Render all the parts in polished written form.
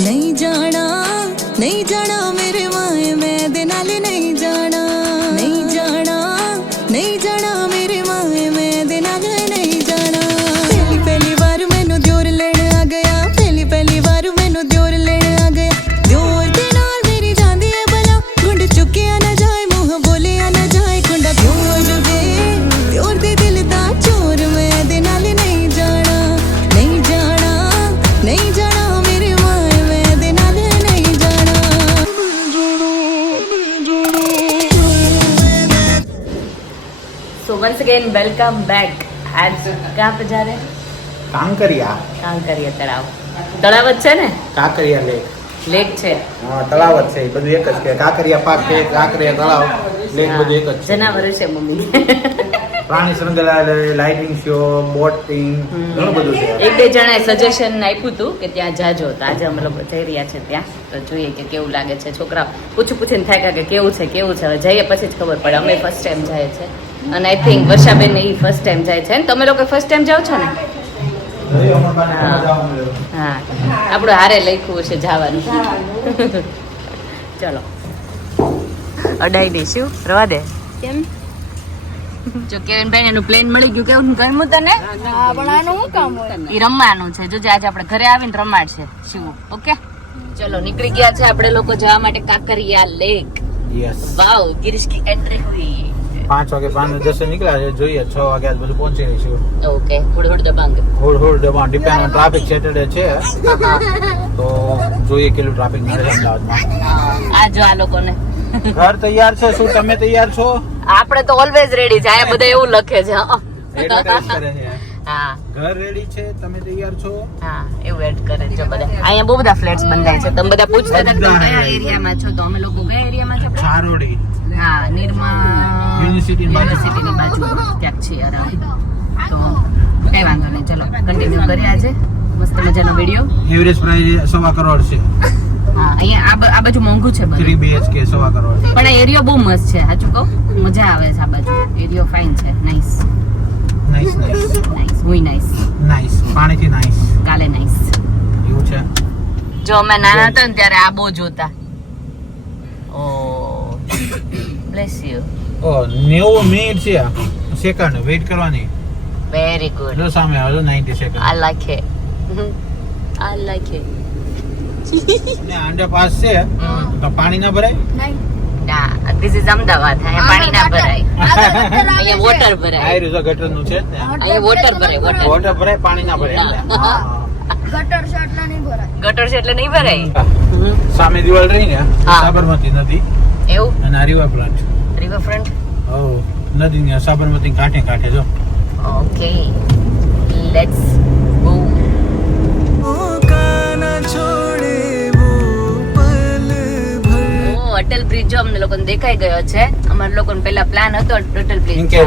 नहीं जाना नहीं जाना मेरे माए मैं देनाल नहीं जाना नहीं जाना नहीं जाना मेरे माए मैं देनाल नहीं जाना पहली पहली बार मैनू दियोर लेने आ गया पहली बार मैनू दियोर लेने आ गया दियोर दे नाल मेरी जांदी है भला गुंड चुकिया ना जाए मुंह बोलिया ना जाए कुंडा दियोर दे दिल दा चोर मैं देनाल नहीं जाना नहीं जाना नहीं जाना मेरे माए मैं देनाल नहीं जाना So once again welcome back. आज कहाँ पे जा रहे हैं? કાંકરિયા તળાવ. તળાવ જ છે ને? કાંકરિયા લેક લેક છે. હા તળાવ જ છે એ બધું એક જ છે કાંકરિયા પાર્ક છે કાંકરિયા તળાવ લેક બધું એક જ છે જનાવર છે મમ્મી. પ્રાણી સંગ્રહાલય લાઇટિંગ શો બોટિંગ ઘણું બધું છે એક બે જણાએ સજેશન આપ્યું હતું કે ત્યાં જાજો તો આજે અમે લોકો જઈ રહ્યા છે ત્યાં તો જોઈએ કે કેવું લાગે છે છોકરાઓ પૂછીને થાય કે કેવું છે હવે જઈએ પછી જ ખબર પડે અમે ફર્સ્ટ ટાઈમ જાય છે અને I think Varshaben A first time જાય છે ને તમે લોકો ફર્સ્ટ ટાઈમ જાઓ છો ને હા આપણું હારે લખ્યું છે જવાનું ચલો અડાઈ દઈશું રવા દે કેમ જો કેવિનભાઈ એનું પ્લેન મળી ગયું કેવું ગમ્યું તને પણ આનું શું કામ હોય ઈ રમવાનું છે જો આજે આપણે ઘરે આવીને રમાડશે શિવ ઓકે ચલો નીકળી ગયા છે આપણે લોકો જવા માટે કાંકરિયા લેક યસ વાવ ગિરીશ કી એન્ટ્રી હુઈ 5 વાગે 5:10 નીકળ્યા છે જોઈએ 6 વાગ્યા બધું પહોંચી રહીશું ઓકે હુડ દબાંગ હોડ દબાણ ડિપેન્ડ ઓન ટ્રાફિક સેટરડે છે તો જોઈએ કેટલું ટ્રાફિક મળે છે અમદાવાદમાં આ જો આ લોકોને ઘર તૈયાર છે શું તમે તૈયાર છો આપણે તો ઓલવેઝ રેડી છે આ બધા એવું લખે છે એડવર્ટાઇઝ કરે છે હા ઘર રેડી છે તમે તૈયાર છો હા એવું એડ કરે છે બધા અહીંયા બહુ બધા ફ્લેટ્સ બંધાય છે તમે બધા પૂછતા હતા કે તમે કયા એરિયામાં છો તો અમે લોકો કયા એરિયામાં છે આપણે? ચારોડી હા નિર્મા યુનિવર્સિટીની બાજુ. યુનિવર્સિટીની બાજુ ક્યાંક છે અરાઉન્ડ તો કઈ વાંધો નહીં ચલો કન્ટિન્યુ કરીએ આજે મસ્ત મજાનો વિડીયો એવરેજ પ્રાઇસ 1.25 કરોડ છે હા અહીંયા આ બાજુ મોંઘું છે 3 બધું BHK 1.25 કરોડ પણ આ એરિયો બહુ મસ્ત છે સાચું કહું મજા આવે છે આ બાજુ એરિયો ફાઇન છે નાઈસ નાઈસ હુઈ નાઈસ પાણીથી નાઈસ કાલે નાઈસ એવું છે જો અમે નાના હતા ને ત્યારે આ બહુ જોતા ઓ બ્લેસ યુ ઓ 90 મિનિટ છે સેકન્ડ વેઇટ કરવાની વેરી ગુડ જો સામે આવે 90 સેકન્ડ I like it. ને અંડરપાસ છે તો પાણી ના ભરાય નહીં ના this is અમદાવાદ અહીંયા પાણી ના ભરાય અહીંયા વોટર ભરાય આ રીઝો ગટર નું છે જ ને અહીંયા વોટર ભરાય વોટર ભરાય પાણી ના ભરાય એટલે. હા. ગટર છે એટલે નહીં ભરાય ગટર છે એટલે નહીં ભરાય સામે દિવાલ રહી ને હા. સાબરમતી નદી એવું અને આ રિવરફ્રન્ટ રિવરફ્રન્ટ ઓ નદી ને સાબરમતી કાંઠે જો okay let's go Atal bridge જો અમને લોકોને દેખાઈ ગયો છે અમારા લોકોને પહેલા પ્લાન હતો અટલ બ્રિજ ઇન કે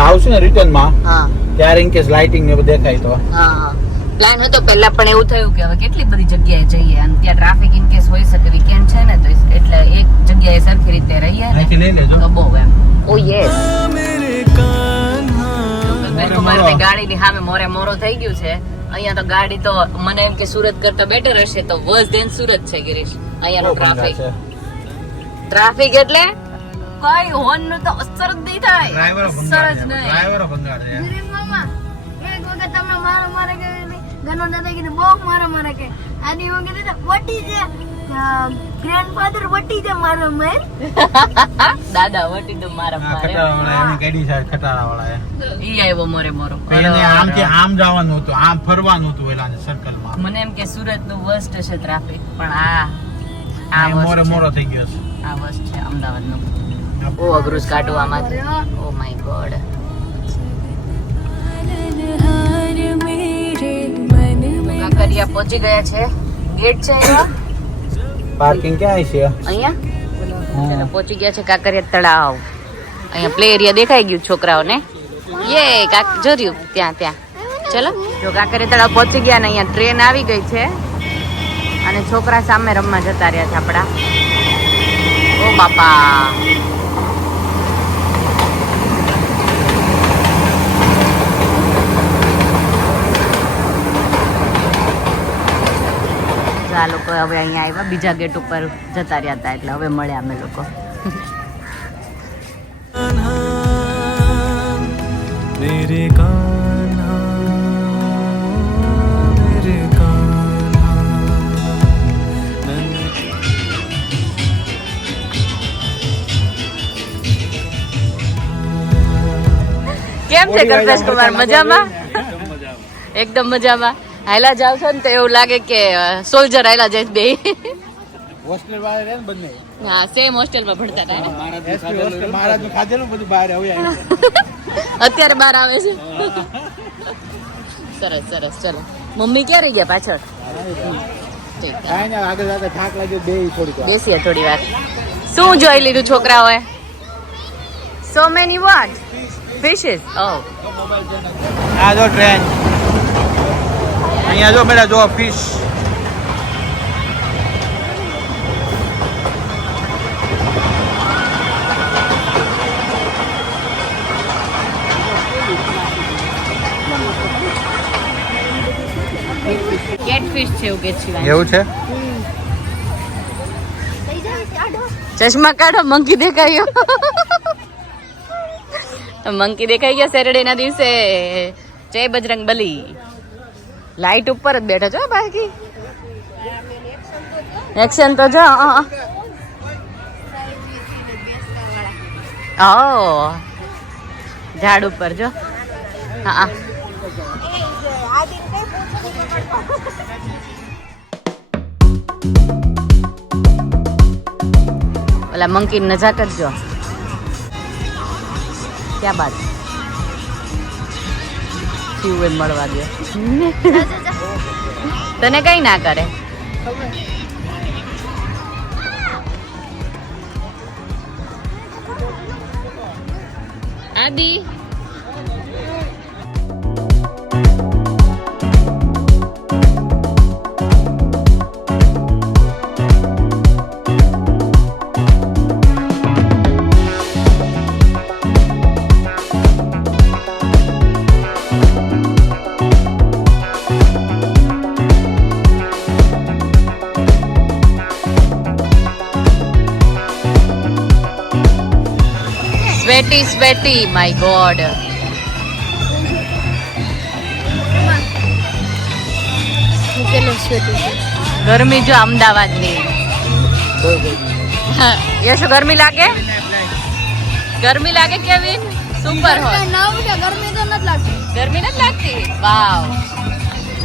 આવશે ને રિટર્ન માં હા ત્યારે ઇન કેસ લાઇટિંગ ને બધું દેખાય તો હા પ્લાન હતો પહેલા પણ એવું થયું કે હવે કેટલી બધી જગ્યાએ જઈએ અને ત્યાં ટ્રાફિક ઇન કેસ હોઈ શકે વીકેન્ડ છે ને તો એટલે એક જગ્યાએ સરખી રીતે રહીએ અહીંથી લઈ લેજો તો બહુ એમ ઓ યસ ગાડીની સામે મોરે મોરો થઈ ગયું છે અહીંયા તો ગાડી તો મને એમ કે સુરત કરતા બેટર હશે તો વર્સ દેન સુરત છે ગિરીશ અહીંયાનો ટ્રાફિક એટલે કઈ હોર્ન નું તો અસર જ નહીં થાય અસર જ નહીં ડ્રાઈવરો બંગાળ છે ગરીબ મામા એક વખત તમને મારે કે ગનો દાદા કીધું બહુ મારે કે આની હું કીધું વટી છે ગ્રેન્ડફાધર વટી છે મારો મેર દાદા વટી તો મારા મારે ખટારાવાળા એની ગાડી છે ખટારાવાળા ઈ આવ્યો મોરે મોરો એને આમથી આમ જવાનું હતું આમ ફરવાનું હતું એલાને સર્કલમાં મને એમ કે સુરત નું વર્સ્ટ છે ટ્રાફિક પણ આ મોરે worst મોરો છે. થઈ ગયો છે આ વર્સ્ટ છે અમદાવાદ નું બહુ અઘરું જ કાઢવું આમાંથી ઓ માય ગોડ કાંકરિયા પહોંચી ગયા છે ગેટ છે એવા પાર્કિંગ ક્યાં છે અહીંયા ચલો પહોંચી ગયા છે કાંકરિયા તળાવ અહીંયા પ્લે એરિયા દેખાઈ ગયું છોકરાઓને યે જોર્યું ત્યાં ચલો જો કાંકરિયા તળાવ પહોંચી ગયા ને અહીંયા ટ્રેન આવી ગઈ છે અને છોકરા સામે રમવા જતા રહ્યા છે આપડા ઓ બાપા આ લોકો હવે અહીંયા આવ્યા, બીજા ગેટ ઉપર જતા રહ્યા હતા એટલે હવે મળ્યા અમે લોકો. मेरे कान्हा मेरे कान्हा કેમ છે કલ્પેશ કુમાર? મજામાં? એકદમ મજામાં. હાયલા જાવ છો ને તો એવું લાગે કે સોલ્જર હાયલા જાય બે. હોસ્ટેલ વાળા રહે ને બંને. હા, સેમ હોસ્ટેલમાં ભણતા હતા ને. મહારાજનું ખાધેલું બધું બહાર હવે અત્યારે બહાર આવે છે. સરસ સરસ. ચલો મમ્મી ક્યાં રહી ગયા પાછળ? ઠીક. કાંઈ ના, આગળ આગળ થાક લાગ્યો બે થોડીક વાર. બેસીએ થોડી વાર. શું જોઈ લીધું છોકરાઓએ? So many vote ફિશિસ. ઓહ, આ જો ટ્રેન, અહીંયા જો બેટા જો ફિશ. કેટફિશ છે એવું કે છે. એવું છે? ચશ્મા કાઢો, મંકી દેખાયો. મંકી દેખાઈ ગયા સેટરડે ના દિવસે. જય બજરંગ બલી. લાઈટ ઉપર જ બેઠો છો બાકી એક્શન તો જો. ઓ ઝાડ ઉપર જો. હા, ઓલા મંકી નજાકત જો. ક્યાં બાત થયું એમ મળવા દો. તને કઈ ના કરે. આદિ સ્વેટી માય ગોડ. ગરમી જો અમદાવાદની. યશો ગરમી લાગે? ગરમી લાગે કેવિન? Super hot. ગરમી તો નથી લાગતી. ગરમી નથી લાગતી? વાવ.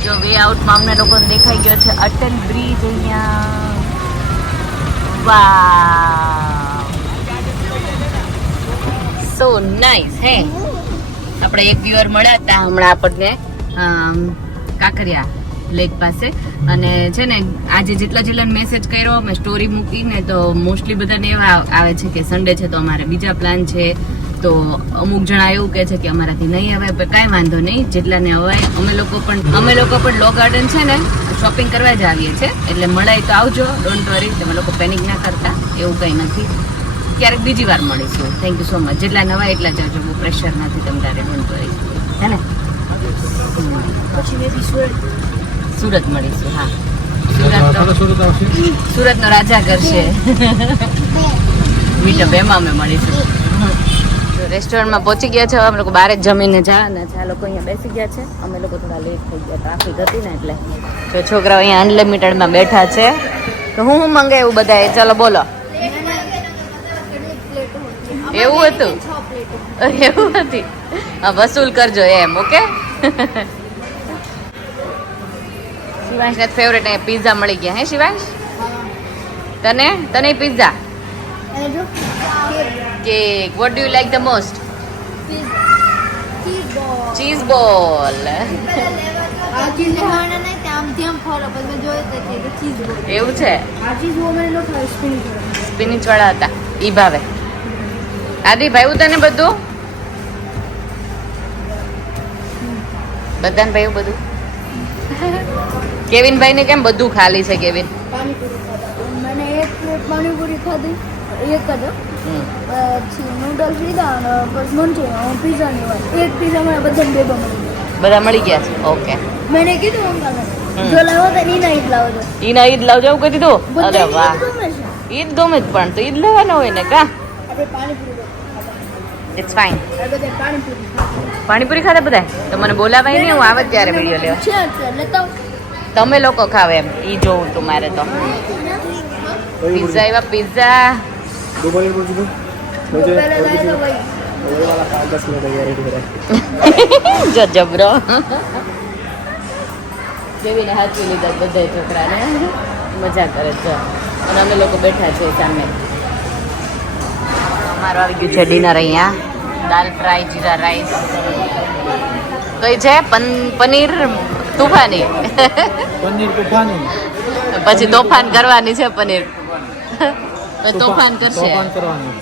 જો વે આઉટમાં અમને લોકોને દેખાઈ ગયો છે અટલ બ્રિજ અહીંયા. વાવ, સો નાઇસ. હે આપણે એક વ્યુઅર મળ્યા હતા હમણાં આપણને કાંકરિયા લેક પાસે, અને છે ને આજે જેટલા જેટલા મેસેજ કર્યો મેં સ્ટોરી મૂકીને તો મોસ્ટલી બધાને એવા આવે છે કે સન્ડે છે તો અમારે બીજા પ્લાન છે. તો અમુક જણા એવું કહે છે કે અમારાથી નહીં અવાય, પણ કાંઈ વાંધો નહીં, જેટલાને અવાય. અમે લોકો પણ લો ગાર્ડન છે ને શોપિંગ કરવા જ આવીએ છીએ, એટલે મળાય તો આવજો. ડોન્ટ વરી, તમે લોકો પેનિક ના કરતા, એવું કંઈ નથી. ક્યારેક બીજી વાર મળીશું. Thank you so much. જેટલા નવા એટલા જ આવજો, બહુ પ્રેશર નથી તમારે. ડોન્ટ વરી, હે ને? સુરત મળીશું. હા, સુરત નો રાજા ઘર છે. મીટઅપ એમાં અમે મળીશું. રેસ્ટોરન્ટમાં પહોંચી ગયા છે. અમે લોકો બહાર જ જમીને જા લોકો અહીંયા બેસી ગયા છે. અમે લોકો થોડા લેટ થઈ ગયા, ટ્રાફિક હતી ને એટલે. જો છોકરાઓ અહીંયા અનલિમિટેડમાં બેઠા છે. તો હું મંગાવ્યું બધાએ? ચલો બોલો. એવું હતું? એવું હતી? હા, વસૂલ કરજો એમ. ઓકે. શિવાંશને ફેવરેટ અહીંયા પિઝા મળી ગયા. હે શિવાંશ? તને pizza cake. What do you like the most? Cheese બોલ. એવું છે? સ્પિનિચ વાળા હતા, ઈ ભાવે. આદિ ભાઈ તને બધું? બધાને ભાઈ બધું? કેવિન ભાઈ ને કેમ બધું ખાલી છે? કેવિન મને એક પ્લેટ પાણીપુરી ખાધી, એક જ. પછી નૂડલ્સ લીધા અને બસ મંચુરિયન, પિઝા ની વાત. એક પિઝા મને બધાને ભેગા મળી ગયા. બધા મળી ગયા છે? ઓકે. મેં કીધું જો લાવો તો નીના ઈદ લાવો તો ઈના ઈદ લાવજો એવું કહી દીધું. અરે બધાય વાહ, ગમે છે. ઈદ ગમે જ પણ તો ઈદ લેવાનો હોય ને કા. આપણે પાણીપુરી ઇટ્સ ફાઇન. બધા પાણીપુરી પાણીપુરી ખાધા બધા? તો મને બોલાવાય નહીં, હું આવે ત્યારે વિડીયો લેવા. છે એટલે તો તમે લોકો ખાવ એમ ઈ જોવું તું મારે તો. પિઝા એવા પિઝા. પહેલા જાય તો ભાઈ જો જબરો દેવીને હાચવી લીધા બધા છોકરાને, મજા કરે છે. અને અમે લોકો બેઠા છે સામે. અમારું આવી ગયું છે ડિનર અહીંયા. દાલ ફ્રાય, જીરા રાઈસ. તો એ છે પનીર તુફાની. પનીર તોફાની. પછી તોફાન કરવાની છે પનીર. તોફાન કરશે. તોફાન કરવાનું.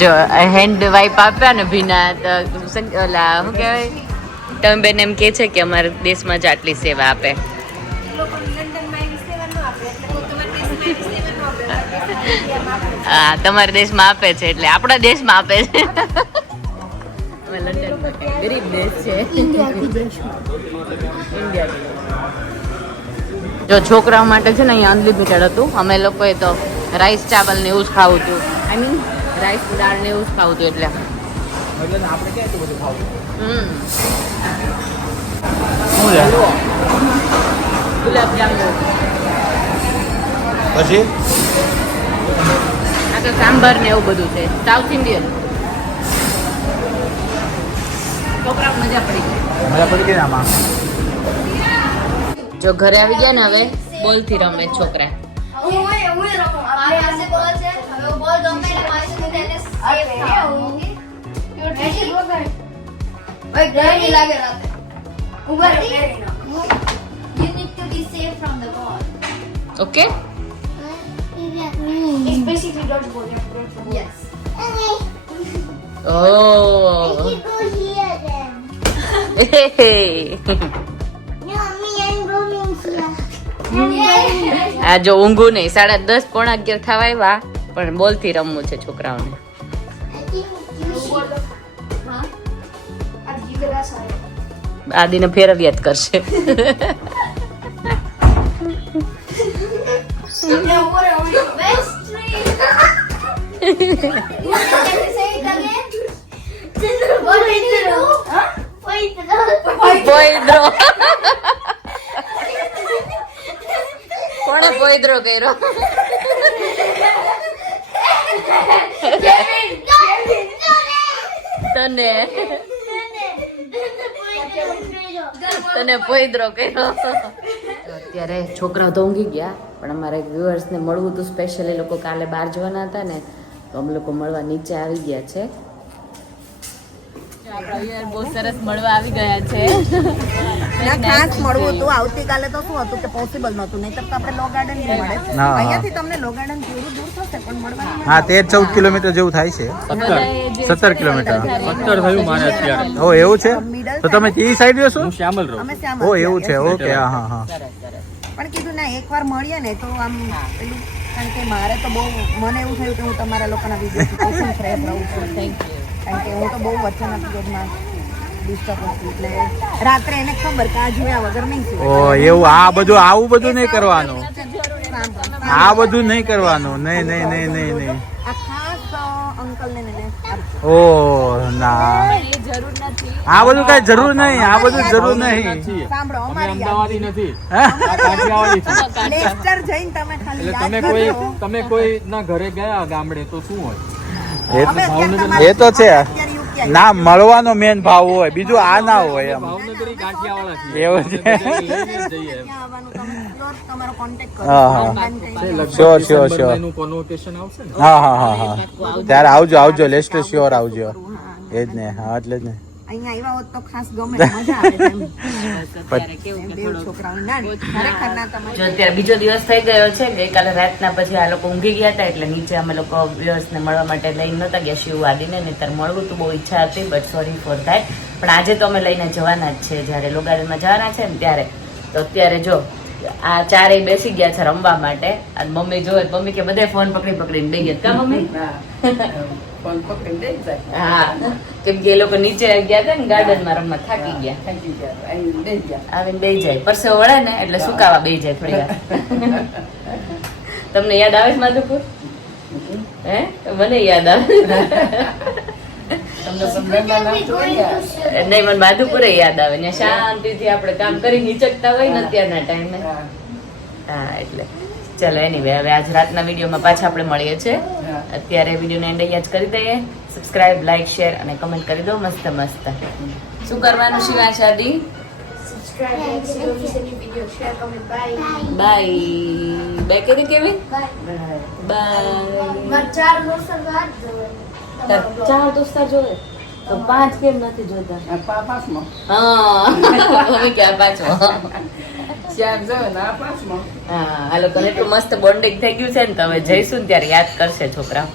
જો હેન્ડ વાઇપ આપ્યા ને ભીના તો ઓલા શું કહેવાય, તમે બેન એમ કે છે કે અમારા દેશમાં જ આટલી સેવા આપે. હા, તમારા દેશમાં આપે છે એટલે આપણા દેશમાં આપે છે. અમે લંડન ગરીબ દેશ છે. ઇન્ડિયા. જો છોકરાઓ માટે છે ને અહીંયા અનલિમિટેડ હતું. અમે લોકોએ તો રાઈસ ચાવલ ને એવું જ ખાવું હતું. આઈ મીન રાઈસ દાળ ને એવું જ ખાવું હતું એટલે. એટલે આપણે ક્યાં એટલું બધું ખાવું? શું છે? ગુલાબજાંબુ. પછી આ તો સાંભાર ને એવું બધું છે. South Indian. છોકરા મજા પડી ગઈ. મજા પડી ગઈ ને આમાં. જો ઘરે આવી ગયા ને હવે બોલ થી રમે છોકરા. હું રમું મારી પાસે બોલ છે હવે બોલ ગમે એટલે મારી સાથે એને સેફ થાવું એસી વગર ભાઈ ડર નહીં લાગે રાતે ઉભા રહી you need to be safe from the ball okay. it's basically dodgeball yes Oh. go here then આ જો ઊંઘું નહીં, 10:30 પોણા 11 થવા આવ્યા પણ બોલ થી રમવું છે છોકરાઓને. આદિને ફેરવ્યા જ કરશે. પોઈદ્રો. કોણે પોઈદ્રો કર્યો? તને તને પોઈદ્રો કર્યો. અત્યારે છોકરાઓ તો ઊંઘી ગયા પણ અમારા વ્યુઅર્સને મળવું હતું સ્પેશિયલ. એ લોકો કાલે બહાર જવાના હતા ને તો અમે લોકો મળવા નીચે આવી ગયા છે. બહુ સરસ મળવા આવી ગયા છે. ના ખાસ મળવું હતું. આવતીકાલે તો શું હતું કે પોસિબલ નહોતું, નહીતર તો આપણે લો ગાર્ડન નહીં મળે. હા. અહીંયાથી તમને લો ગાર્ડન થોડું દૂર થશે પણ મળવાનું હા 13-14 કિલોમીટર જેવું થાય છે. 17 કિલોમીટર. થયું મારે અત્યારે. ઓ એવું છે? મિડલ તો તમે ઈ સાઈડ રહ્યો છો? હું શ્યામલ રહું. અમે શ્યામ ઓ એવું છે. ઓકે. હા હા હા. પણ કીધું ના એકવાર મળીએ ને તો આમ પેલું, કારણ કે મારે તો બહુ મને એવું થયું કે હું તમારા લોકોના વિડીયો ફ્રેન્ડ રહું છું. Thank you. કારણ કે હું તો બહુ વચ્ચેના પીરિયડમાં ડિસ્ટર્બ હતી એટલે રાત્રે એને ખબર કે આ જોયા વગર નહીં ઓ એવું. આવું બધું નહીં કરવાનું. આ બધું નહીં કરવાનું. નહીં નહીં નહીં નહીં નહીં. આ ખાસ અંકલને ને આપજો. ઓ ના, આ બધું કઈ જરૂર નહીં. આ બધું જરૂર નહીં. સાંભળો અમે અમારી અમદાવાદી નથી, હા? આ કાઠિયાવાડી છે. લેક્ચર જઈને તમે ખાલી એટલે યાદ તમે કોઈ ના ઘરે ગયા ગામડે તો શું હોય? એ તો છે. ના મળવાનો મેન ભાવ હોય, બીજું આ ના હોય એમ. ભાવનગરી કાઠિયાવાડા છીએ. એવું છે. લઈને જઈએ એમ. તમારો કોન્ટેક્ટ કરો. હા હા. Sure, sure, sure. એનું connotation આવશે ને. હા હા હા હા. ત્યારે આવજો લેસ્ટ શ્યોર આવજો. એ જ ને. હા એટલે જ ને. અહીંયા આવ્યા હોત તો ખાસ ગમે, મજા આવે છે એમ. અત્યારે કેવું કે બે થોડું છોકરાઓની ના ખરેખર ના જો તમારે અત્યારે બીજો દિવસ થઈ ગયો છે. ગઈકાલે રાતના પછી આ લોકો ઊંઘી ગયા હતા એટલે નીચે અમે લોકો વ્યવસ્થને મળવા માટે લઈને નતા ગયા શિવવાદીને. નહીતર મળવું તો બહુ ઈચ્છા હતી, બટ સોરી ફોર ધેટ. પણ આજે તો અમે લઈને જવાના જ છે જ્યારે લોગાર્ડનમાં જવાના છે ને ત્યારે. તો અત્યારે જો આ ચારેય બેસી ગયા છે રમવા માટે. અને મમ્મી જોવે, મમ્મી કે બધે ફોન પકડીને બે ગયા. કા મમ્મી? હા કેમ કે એ લોકો નીચે ગયા હતા ને ગાર્ડન માં રમવા થાકી ગયા આવીને બેહી જાય પરસેવો વળે ને એટલે સુકાવા બેહી જાય થોડી વાર તમને યાદ આવે છે માધુપુર હે મને યાદ આવે નહીં મને માધુપુરે યાદ આવે ને શાંતિથી આપણે કામ કરી નીચકતા હોય ને અત્યારના ટાઈમે હા એટલે ચાલો એનીવે હવે આજ રાતના વિડીયોમાં પાછા આપણે મળીએ છીએ અત્યારે વિડીયોને એન્ડ અહીંયા જ કરી દઈએ સબસ્ક્રાઇબ લાઈક શેર અને કમેન્ટ કરી દો મસ્ત મસ્ત શું કરવાનું શિવાંશ આદિ Subscribe, like, share, video, share, comment, bye. Bye bye કરી કેવી Bye. બાય મારા 4 દોસ્તો હાથ જોવે. 4 દોસ્તાર જોવે તો 5 કેમ નથી જોતા હા હવે ક્યાં પાછો હા આ લોકોને એટલું મસ્ત બોન્ડિંગ થઈ ગયું છે ને તો હવે જઈશું ને ત્યારે યાદ કરશે છોકરા